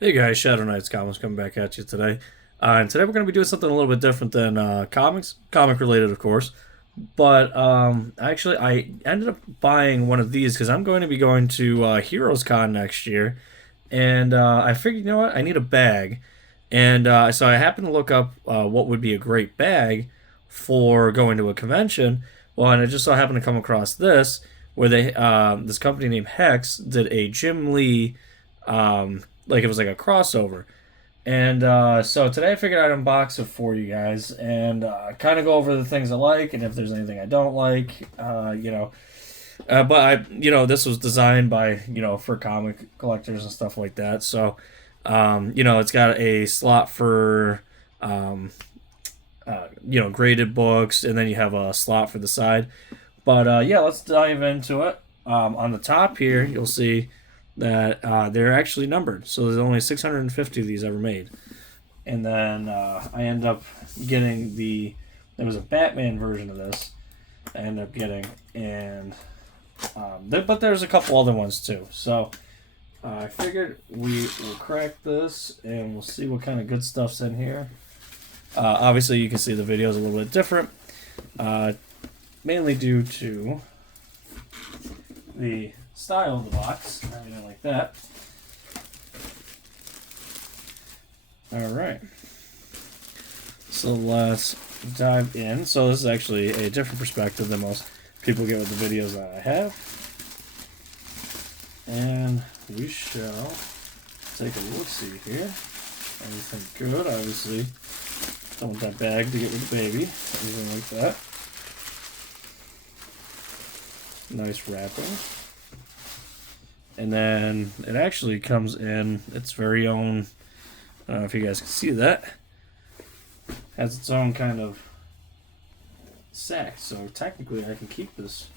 Hey guys, Shadow Knights Comics coming back at you today. And today we're going to be doing something a little bit different than comic related, of course. But actually, I ended up buying one of these because I'm going to be going to Heroes Con next year. And I figured, you know what, I need a bag. And so I happened to look up what would be a great bag for going to a convention. Well, and I just so happened to come across this, where this company named Hex did a Jim Lee like it was like a crossover. And so today I figured I'd unbox it for you guys and kind of go over the things I like and if there's anything I don't like, But this was designed by, for comic collectors and stuff like that. So, it's got a slot for, graded books, and then you have a slot for the side. But yeah, let's dive into it. On the top here, you'll see that they're actually numbered. So there's only 650 of these ever made. And then I end up getting there was a Batman version of this I ended up getting. And but there's a couple other ones too. So I figured we will crack this and we'll see what kind of good stuff's in here. Obviously, you can see the video is a little bit different, mainly due to the style of the box, everything like that. All right, so let's dive in. So this is actually a different perspective than most people get with the videos that I have, and we shall take a look-see here. Anything good? Obviously, don't want that bag to get with the baby. Anything like that. Nice wrapping. And then it actually comes in its very own, I don't know if you guys can see that, has its own kind of sack. So technically I can keep this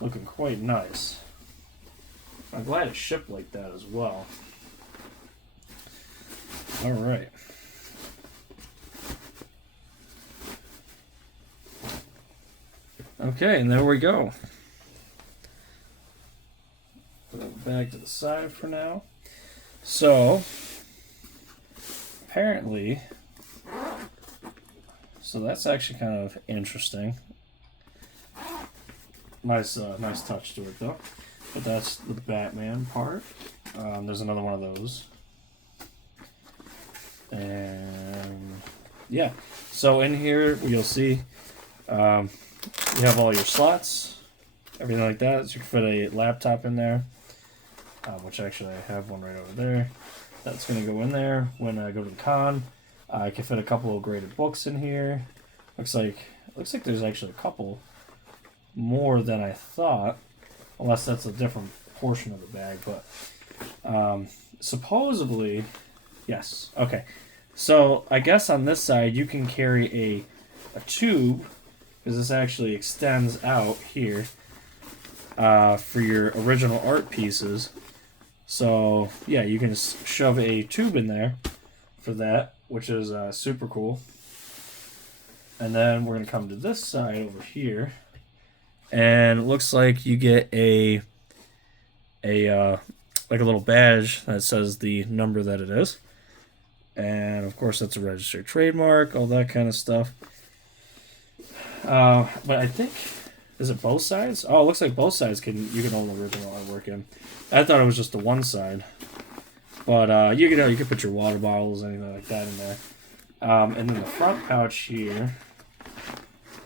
looking quite nice. I'm glad it's shipped like that as well. Alright. Okay, and there we go. Put it back to the side for now. So, apparently, so that's actually kind of interesting. Nice touch to it though. But that's the Batman part. There's another one of those. And yeah, so in here you'll see you have all your slots, everything like that. So you can fit a laptop in there, which actually I have one right over there. That's going to go in there when I go to the con. I can fit a couple of graded books in here. Looks like there's actually a couple more than I thought, unless that's a different portion of the bag. But supposedly, yes. Okay, so I guess on this side you can carry a tube, because this actually extends out here for your original art pieces. So yeah, you can just shove a tube in there for that, which is super cool. And then we're gonna come to this side over here, and it looks like you get a like a little badge that says the number that it is, and of course that's a registered trademark, all that kind of stuff. But I think, is it both sides? Oh, it looks like both sides you can hold the original artwork in. I thought it was just the one side, but you can put your water bottles, anything like that in there. And then the front pouch here.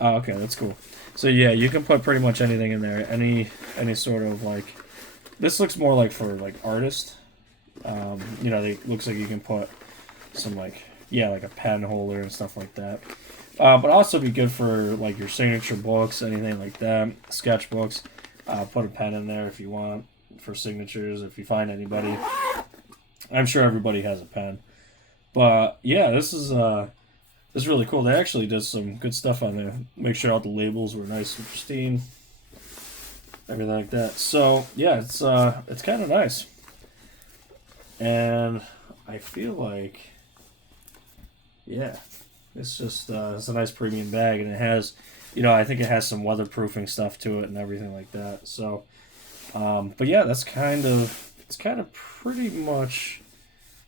Oh, okay, that's cool. So yeah, you can put pretty much anything in there. Any sort of like. This looks more like for like artists. It looks like you can put some like a pen holder and stuff like that. But also be good for like your signature books, anything like that, sketchbooks. Put a pen in there if you want for signatures. If you find anybody, I'm sure everybody has a pen. But yeah, this is really cool. They actually did some good stuff on there. Make sure all the labels were nice and pristine, everything like that. So yeah, it's kind of nice, and I feel like yeah. It's just it's a nice premium bag, and it has, I think it has some weatherproofing stuff to it and everything like that. So, but yeah, it's kind of pretty much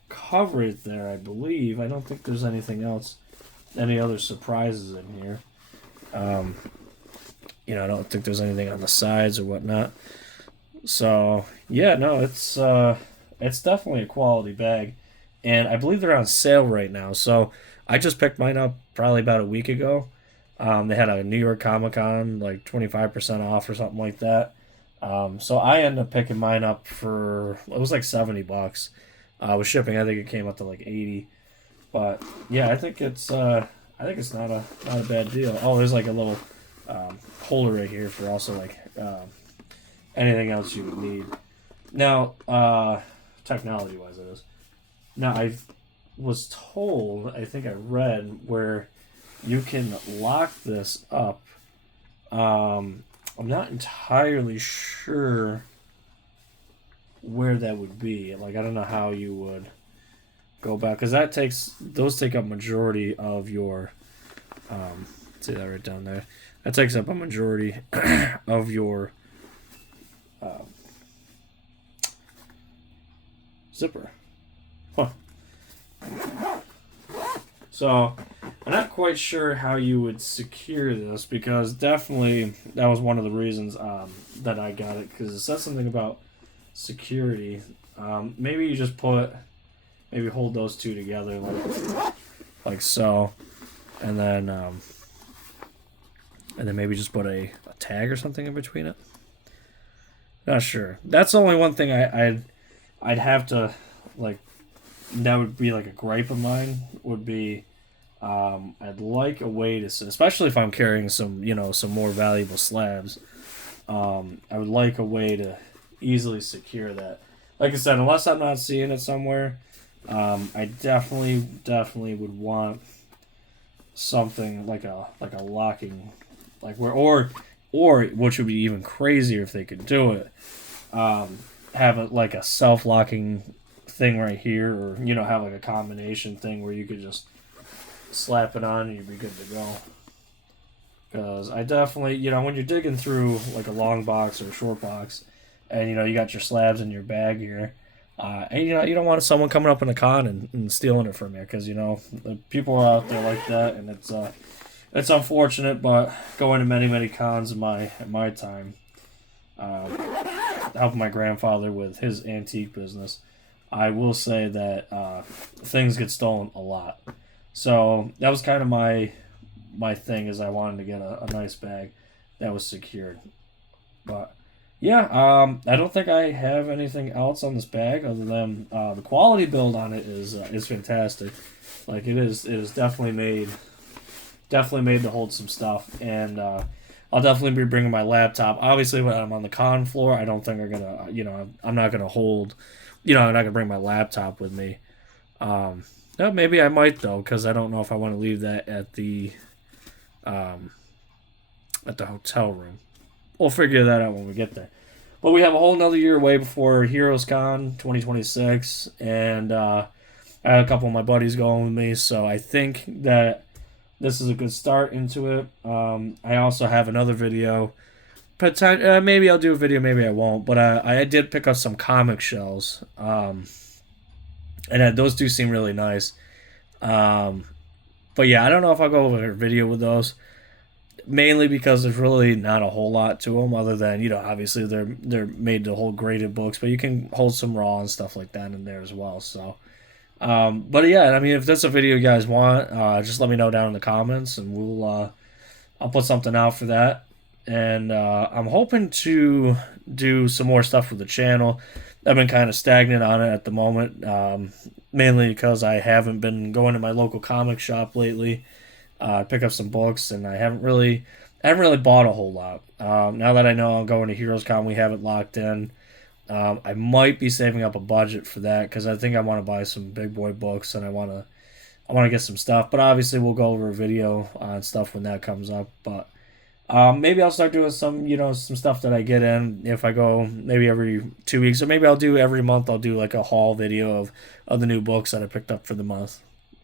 cover it there, I believe. I don't think there's anything else, any other surprises in here. You know, I don't think there's anything on the sides or whatnot. So yeah, no, it's definitely a quality bag, and I believe they're on sale right now. So I just picked mine up probably about a week ago. They had a New York Comic Con, like 25% off or something like that. So I ended up picking mine up for, it was like $70. With shipping, I think it came up to like 80. But yeah, I think it's not a bad deal. Oh, there's like a little holder right here for also like anything else you would need. Now, technology wise, it is. Now, I was told, I think I read, where you can lock this up. I'm not entirely sure where that would be. Like, I don't know how you would go back, because those take up majority of your, see that right down there. That takes up a majority of your zipper. Huh. So, I'm not quite sure how you would secure this, because definitely that was one of the reasons that I got it, because it says something about security. Maybe you just maybe hold those two together like so, and then maybe just put a tag or something in between it. Not sure. That's the only one thing I'd have to, like, that would be like a gripe of mine, would be I'd like a way to, especially if I'm carrying some more valuable slabs, I would like a way to easily secure that. Like I said, unless I'm not seeing it somewhere, I definitely would want something like a locking, like where, or which would be even crazier if they could do it, have it like a self-locking thing right here, or have like a combination thing where you could just slap it on and you'd be good to go. Because I definitely, when you're digging through like a long box or a short box, and you got your slabs in your bag here, and you don't want someone coming up in a con and stealing it from you, because the people are out there like that, and it's unfortunate. But going to many cons in my time, helping my grandfather with his antique business, I will say that things get stolen a lot. So that was kind of my thing, is I wanted to get a nice bag that was secured. But yeah, I don't think I have anything else on this bag other than the quality build on it is fantastic. Like, it is definitely made to hold some stuff, and I'll definitely be bringing my laptop. Obviously, when I'm on the con floor, I don't think I'm gonna, I'm not gonna hold, I'm not gonna bring my laptop with me. No, maybe I might, though, because I don't know if I want to leave that at the hotel room. We'll figure that out when we get there. But we have a whole nother year away before Heroes Con 2026, and I had a couple of my buddies going with me, so I think that this is a good start into it. I also have another video. Maybe I'll do a video, maybe I won't, but I did pick up some comic shells, and those do seem really nice. But yeah, I don't know if I'll go over a video with those. Mainly because there's really not a whole lot to them, other than obviously they're made to hold graded books, but you can hold some raw and stuff like that in there as well. So, but yeah, I mean, if that's a video you guys want, just let me know down in the comments, and I'll put something out for that. And I'm hoping to do some more stuff with the channel. I've been kind of stagnant on it at the moment, mainly because I haven't been going to my local comic shop lately. Pick up some books, and I haven't really bought a whole lot. Now that I know I'm going to Heroes Con, we have it locked in. I might be saving up a budget for that, because I think I want to buy some big boy books, and I want to get some stuff. But obviously, we'll go over a video on stuff when that comes up. But maybe I'll start doing some stuff that I get in if I go maybe every 2 weeks, or maybe I'll do every month. I'll do like a haul video of the new books that I picked up for the month.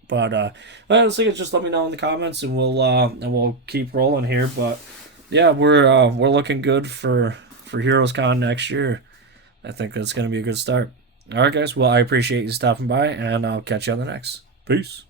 But honestly, just let me know in the comments, and we'll keep rolling here. But yeah, we're looking good for Heroes Con next year. I think that's gonna be a good start. All right, guys. Well, I appreciate you stopping by, and I'll catch you on the next. Peace.